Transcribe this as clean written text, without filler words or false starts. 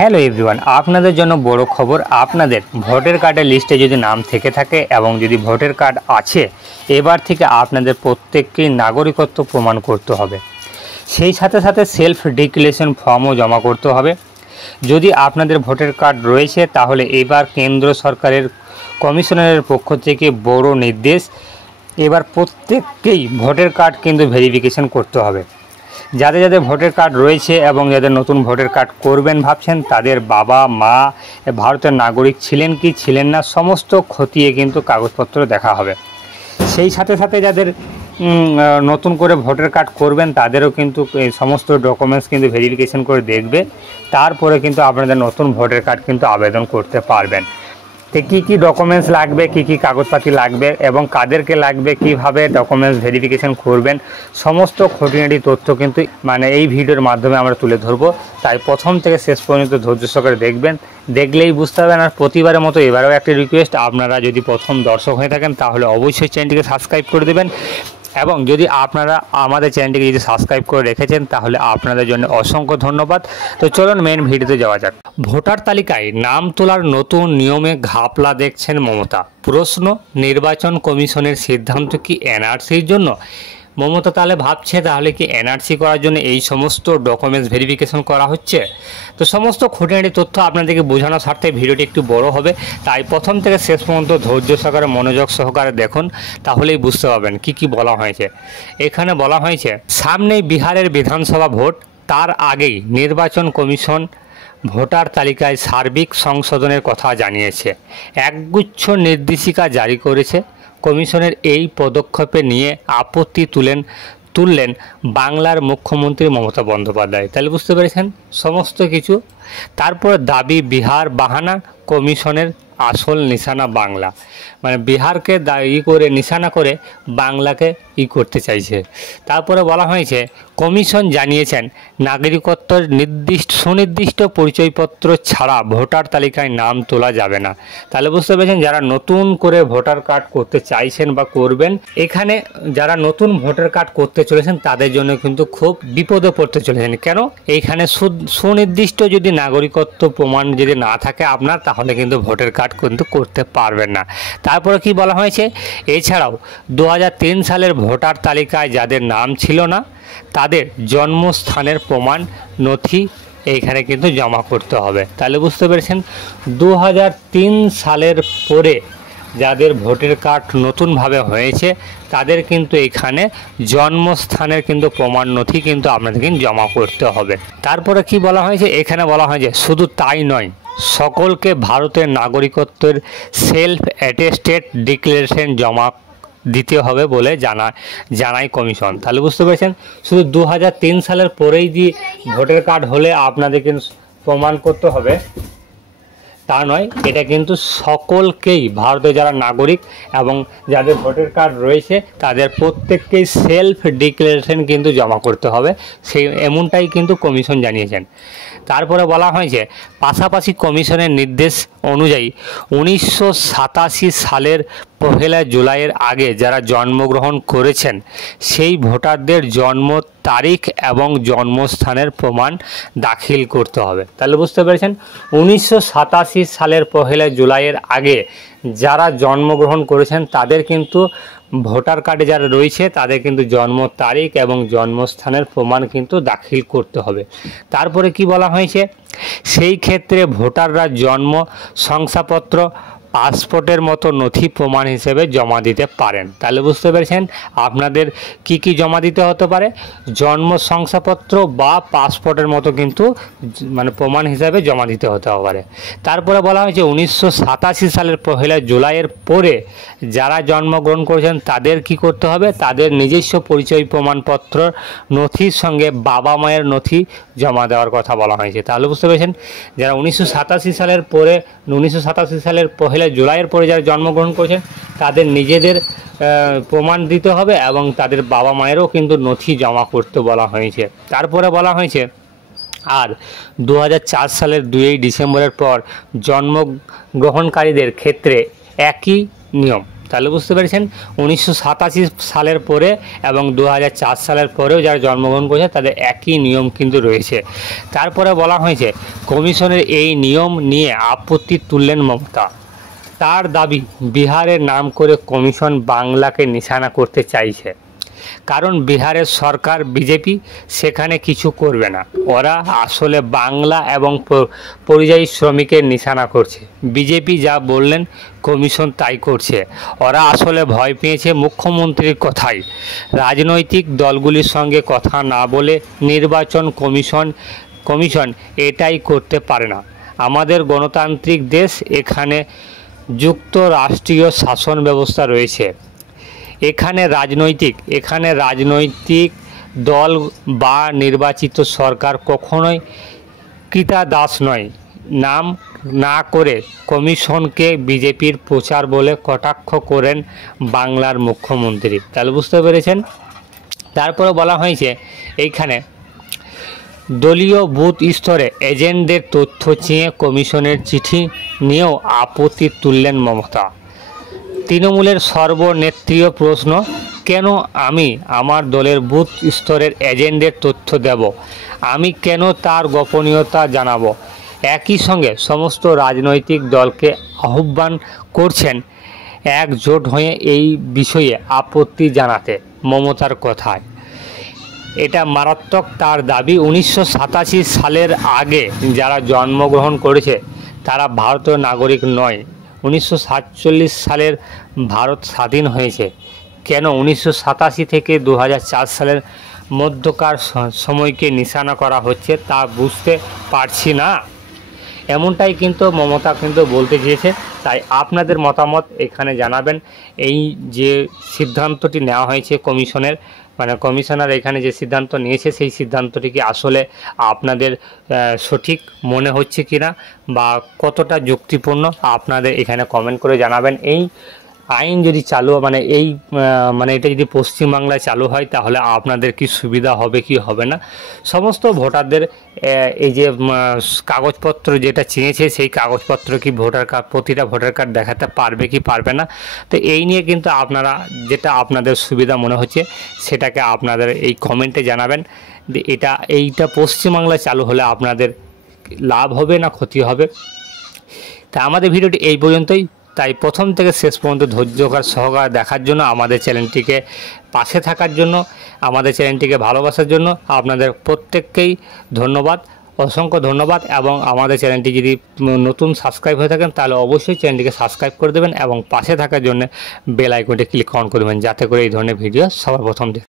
Hello everyone, আপনাদের জন্য বড় খবর। আপনাদের ভোটার কার্ডের লিস্টে যদি নাম থেকে থাকে এবং যদি ভোটার কার্ড আছে, এবার থেকে আপনাদের প্রত্যেককেই নাগরিকত্ব প্রমাণ করতে হবে। সেই সাথে সাথে সেলফ ডিক্লারেশন ফর্মও জমা করতে হবে। যদি আপনাদের ভোটার কার্ড রয়েছে তাহলে এবার কেন্দ্র সরকারের কমিশনারের পক্ষ থেকে বড় নির্দেশ, এবার প্রত্যেককেই ভোটার কার্ড কিন্তু ভেরিফিকেশন করতে হবে। যাদের যাদের ভোটার কার্ড রয়েছে এবং যাদের নতুন ভোটার কার্ড করবেন ভাবছেন, তাদের বাবা মা ভারতের নাগরিক ছিলেন কি ছিলেন না সমস্ত খতিয়ে কিন্তু কাগজপত্র দেখা হবে। সেই সাথে সাথে যাদের নতুন করে ভোটার কার্ড করবেন তাদেরও কিন্তু এই সমস্ত ডকুমেন্টস কিন্তু ভেরিফিকেশন করে দেখবে, তারপরে কিন্তু আপনাদের নতুন ভোটার কার্ড কিন্তু আবেদন করতে পারবেন। তো কী ডকুমেন্টস লাগবে, কী কাগজপাতি লাগবে এবং কাদেরকে লাগবে, কিভাবে ডকুমেন্টস ভেরিফিকেশন করবেন, সমস্ত খুঁটিনাটি তথ্য কিন্তু এই ভিডিওর মাধ্যমে আমরা তুলে ধরবো। তাই প্রথম থেকে শেষ পর্যন্ত ধৈর্য সহকারে দেখবেন, দেখলেই বুঝতে পারবেন। আর প্রতিবারের মতো এবারেও একটা রিকোয়েস্ট, আপনারা যদি প্রথম দর্শক হয়ে থাকেন তাহলে অবশ্যই চ্যানেলটিকে সাবস্ক্রাইব করে দেবেন, এবং যদি আপনারা আমাদের চ্যানেলটিকে যদি সাবস্ক্রাইব করে রেখেছেন তাহলে আপনাদের জন্য অসংখ্য ধন্যবাদ। তো চলুন মেন ভিডিওতে যাওয়া যাক। ভোটার তালিকায় নাম তোলার নতুন নিয়মে ঘাপলা দেখছেন মমতা। প্রশ্ন, নির্বাচন কমিশনের সিদ্ধান্ত কি এনআরসির জন্য? মমতা তাহলে ভাবছে তাহলে কি এনআরসি করার জন্য এই সমস্ত ডকুমেন্টস ভেরিফিকেশন করা হচ্ছে? তো সমস্ত খুঁটিনাটি তথ্য আপনাদেরকে বোঝানোর স্বার্থে ভিডিওটি একটু বড় হবে, তাই প্রথম থেকে শেষ পর্যন্ত ধৈর্য সহকারে মনোযোগ সহকারে দেখুন, তাহলেই বুঝতে পারবেন কি বলা হয়েছে। এখানে বলা হয়েছে সামনেই বিহারের বিধানসভা ভোট, তার আগেই নির্বাচন কমিশন ভোটার তালিকায় সার্বিক সংশোধনের কথা জানিয়েছে, একগুচ্ছ নির্দেশিকা জারি করেছে। কমিশনের এই পদক্ষেপে নিয়ে আপত্তি তুললেন বাংলার মুখ্যমন্ত্রী মমতা বন্দ্যোপাধ্যায়। তাহলে বুঝতে পেরেছেন সমস্ত কিছু। তারপর দাবি বিহার বাহানা, কমিশনের আসল নিশানা বাংলা, বিহারকে নিশানা করে বাংলাকে করতে চাইছে। তারপরে বলা হয়েছে কমিশন জানিয়েছেন নাগরিকত্বের সুনির্দিষ্ট পরিচয়পত্র ছাড়া ভোটার তালিকায় নাম তোলা যাবে না। তাহলে বুঝতে পেরেছেন যারা নতুন করে ভোটার কার্ড করতে চাইছেন বা করবেন, এখানে যারা নতুন ভোটার কার্ড করতে চলেছেন তাদের জন্য কিন্তু খুব বিপদে পড়তে চলেছেন। কেন? এইখানে সুনির্দিষ্ট যদি নাগরিকত্ব প্রমাণ যদি না থাকে আপনার, তাহলে কিন্তু ভোটার কার্ড কিন্তু করতে পারবেন না। তারপরে কি বলা হয়েছে, এছাড়াও 2003 সালের ভোটার তালিকায় যাদের নাম ছিল না তাদের জন্মস্থানের প্রমাণ নথি এইখানে কিন্তু জমা করতে হবে। তাহলে বুঝতে পেরেছেন 2003 সালের পরে যাদের ভোটার কার্ড নতুনভাবে হয়েছে তাদের কিন্তু এখানে জন্মস্থানের কিন্তু প্রমাণ নথি কিন্তু আপনাদের কিন্তু জমা করতে হবে। তারপরে কি বলা হয়েছে, এখানে বলা হয়েছে শুধু তাই নয়, সকলকে ভারতের নাগরিকত্বের সেলফ অ্যাটেস্টেড ডিক্লারেশন জমা দিতে হবে বলে জানায় কমিশন। তাহলে বুঝতে পেরেছেন শুধু 2003 সালের পরেই দিয়ে ভোটার কার্ড হলে আপনাদের কিন্তু প্রমাণ করতে হবে তা নয়, এটা কিন্তু সকলকেই ভারতের যারা নাগরিক এবং যাদের ভোটার কার্ড রয়েছে তাদের প্রত্যেককেই সেলফ ডিক্লারেশন কিন্তু জমা করতে হবে, এমনটাই কিন্তু কমিশন জানিয়েছেন। তারপরে বলা হয়েছে পাশাপাশি কমিশনের নির্দেশ অনুযায়ী 1987 সালের 1 জুলাইয়ের আগে যারা জন্মগ্রহণ করেছেন সেই ভোটারদের জন্ম তারিখ এবং জন্মস্থানের প্রমাণ দাখিল করতে হবে। তাহলে বুঝতে পেরেছেন 1987 সালের 1 জুলাইয়ের আগে যারা জন্মগ্রহণ করেছেন তাদের কিন্তু ভোটার কার্ডে যারা রয়েছে তাদের কিন্তু জন্ম তারিখ এবং জন্মস্থানের প্রমাণ কিন্তু দাখিল করতে হবে। তারপরে কি বলা হয়েছে, সেই ক্ষেত্রে ভোটাররা জন্ম শংসাপত্র, পাসপোর্টের মতো নথি প্রমাণ হিসেবে জমা দিতে পারেন। তাহলে বুঝতে পেরেছেন আপনাদের কি জমা দিতে হতে পারে, জন্ম শংসাপত্র বা পাসপোর্টের মতো কিন্তু প্রমাণ হিসাবে জমা দিতে হতে পারে। তারপরে বলা হয়েছে 1987 সালের 1 জুলাইয়ের পরে যারা জন্মগ্রহণ করেছেন তাদের কি করতে হবে, তাদের নিজস্ব পরিচয় প্রমাণপত্র নথির সঙ্গে বাবা মায়ের নথি জমা দেওয়ার কথা বলা হয়েছে। তাহলে বুঝতে পেরেছেন যারা 1987 সালের পরে 1987 সালের 1 জুলাইয়ের পরে যারা জন্মগ্রহণ করেছেন তাদের নিজেদের প্রমাণ দিতে হবে এবং তাদের বাবা মায়েরও কিন্তু নথি জমা করতে বলা হয়েছে। তারপরে বলা হয়েছে আর 2004 সালের 2 ডিসেম্বরের পর জন্মগ্রহণকারীদের ক্ষেত্রে একই নিয়ম। তাহলে বুঝতে পেরেছেন 1987 সালের পরে এবং 2004 সালের পরেও যারা জন্মগ্রহণ করেছে তাদের একই নিয়ম কিন্তু রয়েছে। তারপরে বলা হয়েছে কমিশনের এই নিয়ম নিয়ে আপত্তি তুললেন মমতা। তার দাবি বিহারের নাম করে কমিশন বাংলাকে নিশানা করতে চাইছে, কারণ বিহারের সরকার বিজেপি সেখানে কিছু করবে না। ওরা আসলে বাংলা এবং পরিযায়ী শ্রমিকের নিশানা করছে। বিজেপি যা বললেন কমিশন তাই করছে। ওরা আসলে ভয় পেয়েছে মুখ্যমন্ত্রীর কথায়। রাজনৈতিক দলগুলির সঙ্গে কথা না বলে নির্বাচন কমিশন এটাই করতে পারে না। আমাদের গণতান্ত্রিক দেশ, এখানে যুক্তরাষ্ট্রীয় শাসন ব্যবস্থা রয়েছে। এখানে রাজনৈতিক দল বা নির্বাচিত সরকার কখনোই কৃতাদাস নয়। নাম না করে কমিশনকে বিজেপির প্রচার বলে কটাক্ষ করেন বাংলার মুখ্যমন্ত্রী। তাহলে বুঝতে পেরেছেন। তারপরে বলা হয়েছে এইখানে দলীয় বুথ স্তরে এজেন্টদের তথ্য চেয়ে কমিশনের চিঠি নিয়েও আপত্তি তুললেন মমতা। তৃণমূলের সর্বনেত্রীয় প্রশ্ন, কেন আমি আমার দলের বুথ স্তরের এজেন্টদের তথ্য দেব? আমি কেন তার গোপনীয়তা জানাবো? একই সঙ্গে সমস্ত রাজনৈতিক দলকে আহ্বান করছেন একজোট হয়ে এই বিষয়ে আপত্তি জানাতে। মমতার কথায় এটা মারাত্মক। তার দাবি 1987 সালের আগে যারা জন্মগ্রহণ করেছে তারা ভারতীয় নাগরিক নয়। 1947 সালের ভারত স্বাধীন হয়েছে। কেন 1987 থেকে 2004 সালের মধ্যকার সময়কে নিশানা করা হচ্ছে তা বুঝতে পারছি না। এমনটাই কিন্তু মমতা কিন্তু বলতে চেয়েছে। তাই আপনাদের মতামত এখানে জানাবেন। এই যে সিদ্ধান্তটি নেওয়া হয়েছে কমিশনার এখানে যে সিদ্ধান্ত নিয়েছে সেই সিদ্ধান্তটি কি আসলে আপনাদের সঠিক মনে হচ্ছে কিনা বা কতটা যুক্তিপূর্ণ আপনাদের এখানে কমেন্ট করে জানাবেন। এই আইন যদি চালু এটা যদি পশ্চিমবাংলায় চালু হয় তাহলে আপনাদের কি সুবিধা হবে কি হবে না, সমস্ত ভোটারদের এই যে কাগজপত্র যেটা চেয়েছে সেই কাগজপত্র কি প্রতিটা ভোটার কার্ড দেখাতে পারবে কি পারবে না। তো এই নিয়ে কিন্তু আপনারা যেটা আপনাদের সুবিধা মনে হচ্ছে সেটাকে আপনাদের এই কমেন্টে জানাবেন। এইটা পশ্চিমবাংলায় চালু হলে আপনাদের লাভ হবে না ক্ষতি হবে। তা আমাদের ভিডিওটি এই পর্যন্তই। তাই প্রথম থেকে শেষ পর্যন্ত ধৈর্য সহকারে দেখার জন্য, আমাদের চ্যানেলটিকে পাশে থাকার জন্য, আমাদের চ্যানেলটিকে ভালোবাসার জন্য আপনাদের প্রত্যেককেই ধন্যবাদ, অসংখ্য ধন্যবাদ। এবং আমাদের চ্যানেলটি যদি নতুন সাবস্ক্রাইব হয়ে থাকেন তাহলে অবশ্যই চ্যানেলটিকে সাবস্ক্রাইব করে দেবেন এবং পাশে থাকার জন্য বেল আইকনটি ক্লিক অন করে দেবেন, যাতে করে এই ধরনের ভিডিও সবার প্রথম